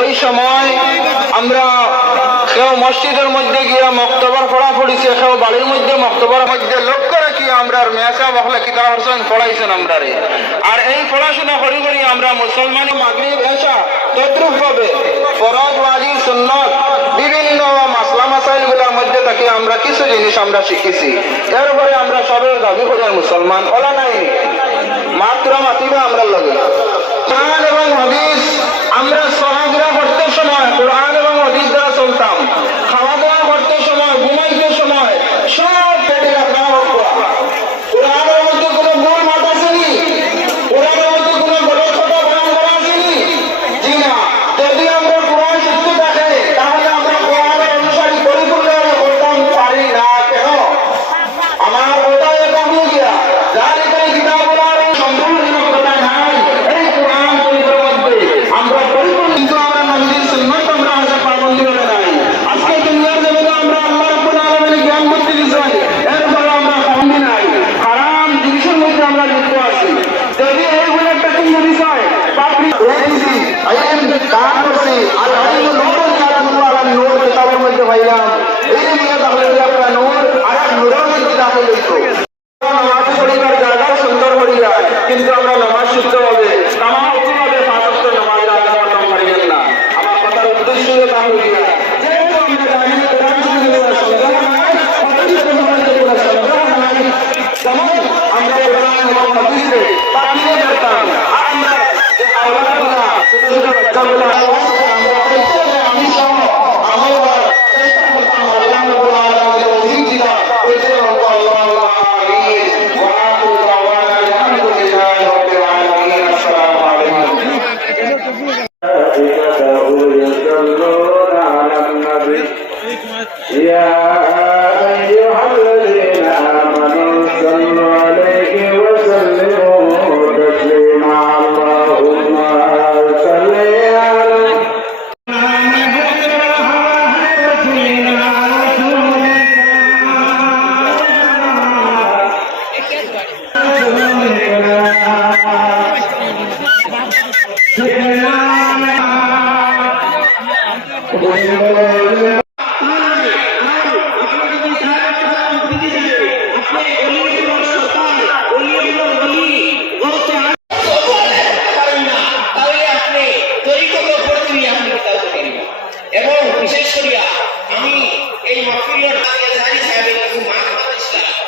ওই সময় আমরা কেউ মসজিদের মধ্যে গিয়া মক্তবর পড়া পড়িছে, কেউ বাড়ির মধ্যে মক্তবর মধ্যে লক্ষ্য রাখি আমরা মেসা বহলা কিতাব হোসেন পড়াইছেন আমরা রে আর এই পড়াশোনা করি করি আমরা মুসলমান মাগরি ভাষা তদ্রুপ ভাবে ফরাজ, ওয়াজিব, সুন্নত, বিভিন্ন মাসলা মাসাইলগুলার মধ্যে থাকি আমরা কিছু জিনিস আমরা শিখেছি। এরপরে আমরা সবের দাবি করি, মুসলমান ওলা নাই। মাত্র মাতিবা আমরা লাগে। কোরআন এবং হদিস আমরা সহাগরা করতে সময় কোরআন এবং হদিস দ্বারা চলতাম। Camila. এবং বিশেষ করিয়া আমি এই মফিলের সাহেবের কিছু মাছ পাচ্ছিলাম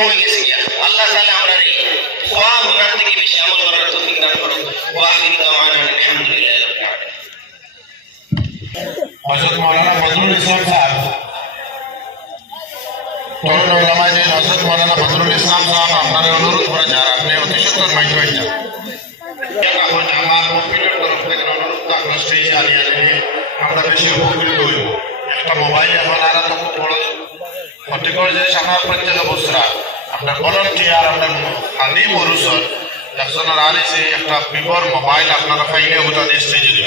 হয়ে গেছে গিয়া আল্লাহ তাহলে আমরা এই সব গুণার থেকে বেশি আমল করার তৌফিক দান করুন ওয়াহিদ দাওয়ানা আলহামদুলিল্লাহ রাব্বিল আলামিন হযরত মাওলানা ফজলুল ইসলাম সাহেব তরুণ ওলামায়ে হযরত মাওলানা ফজলুল ইসলাম সাহেব আপনাদের অনুরোধ করা যারা আপনি অতি সুন্দর মাইক পাইছেন এখন আমার কম্পিউটার তরফ থেকে অনুরোধ থাকলো স্টেজে আনিয়ে আমরা বেশি উপকৃত হইব একটা মোবাইল এখন আর তো বড় প্রত্যেকের জিনিস আপনার প্রত্যেক বস্তুরা আপনার ভলন্টিয়ার আপনার হালিম রুসর একজনের আলিসে، একটা বিবর মোবাইল আপনারা ফাইলে ওটা নিশ্চয়ই যদি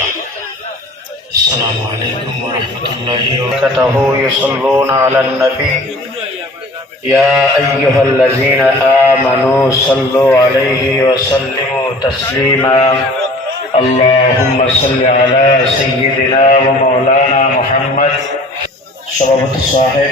السلام عليكم ورحمة الله وبركاته يصلون على النبي يا أيها الذين آمنوا صلوا عليه وسلموا تسليما اللهم صل على سيدنا ومولانا محمد شبابة صاحب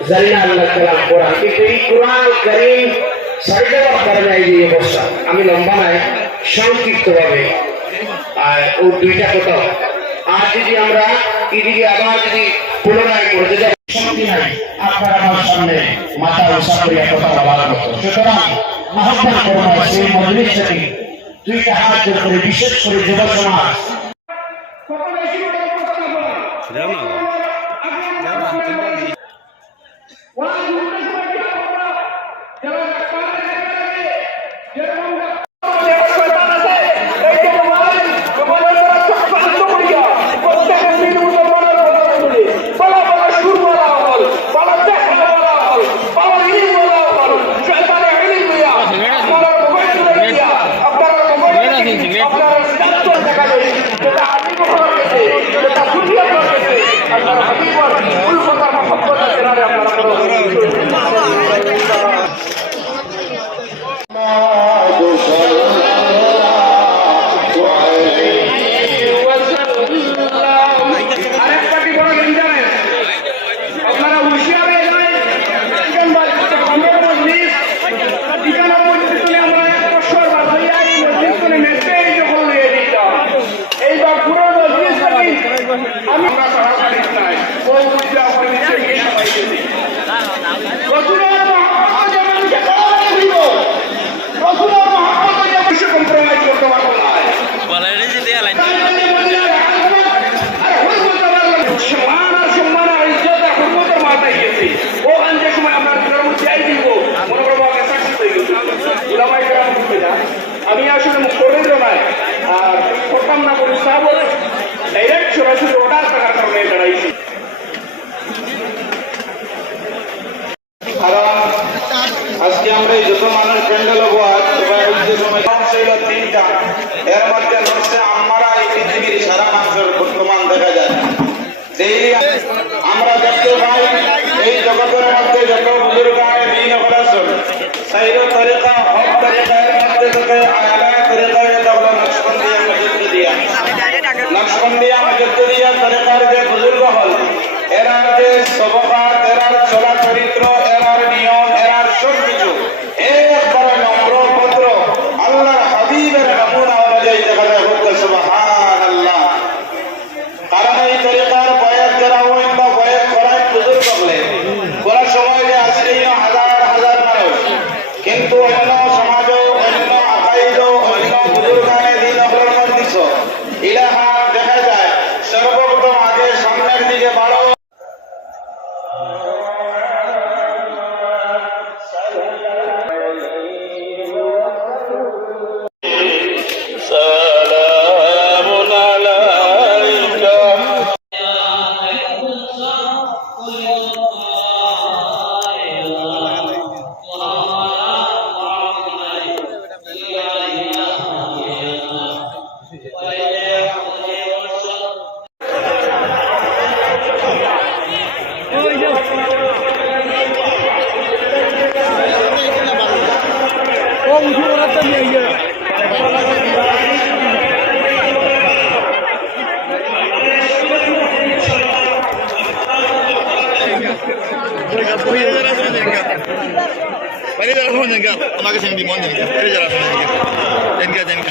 জানি না আল্লাহ কালাম কোরআন কিন্তু এই কোরআন করিম দেওয়ার কারণে এই যে অবস্থা। আমি লম্বা নাই সংক্ষিপ্ত ভাবে আর ও দুইটা কোথাও আর যদি আমরা এদিকে আবার যদি পুনরায় করে যদি শক্তি নাই। আপনার আমার সামনে মাথা উষা করিয়া কথা বলার মতো। সুতরাং মহাত্মা করোনা সেই মজলিস থেকে দুইটা হাত জোর করে বিশেষ করে যুব সমাজ বড় জিনিস জানেন? আপনারা হুঁশিয়ার হয়ে যাবেন। চিকেন বাজ- আমরা মজলিস, চিকেনের মজলিস তুলে আমরা এক বছর বাদ হইয়া এই মজলিস তুলে মেসেজ যখন নিয়ে দিতাম। এইবার পুরো মজলিস থেকে আমি আমরা তাড়াতাড়ি চাই। বউ বুঝা করে নিচে গিয়ে সবাই গেছি। রসুলের মহব্বত যেমন যে কারণে দিব, রসুলের মহব্বত যে কিছু compromise করতে পারব না। সম্মান আর সম্মান আর ইজ্জত আর হুকুমতের মাথায় গেছে ওখান যে সময় আমরা ধর্ম চাই দিব মনে করব আগে সাকসেস হয়ে গেছে উলামাই কেরাম করতে না আমি আসলে মুখ করে দিল নাই আর করতাম না বলি সাহেব ডাইরেক্ট সরাসরি অর্ডার থাকার কারণে দাঁড়াইছি। আজকে আমরা যত মানুষ প্যান্ডেল হব, আজ তিনটা। এর মধ্যে আমরা এই পৃথিবীর সারা মানুষের বর্তমান দেখা যায়। Pwede jara sama jengka, umaga sing dimon jengka. Pwede jara sama jengka. Jengka jengka.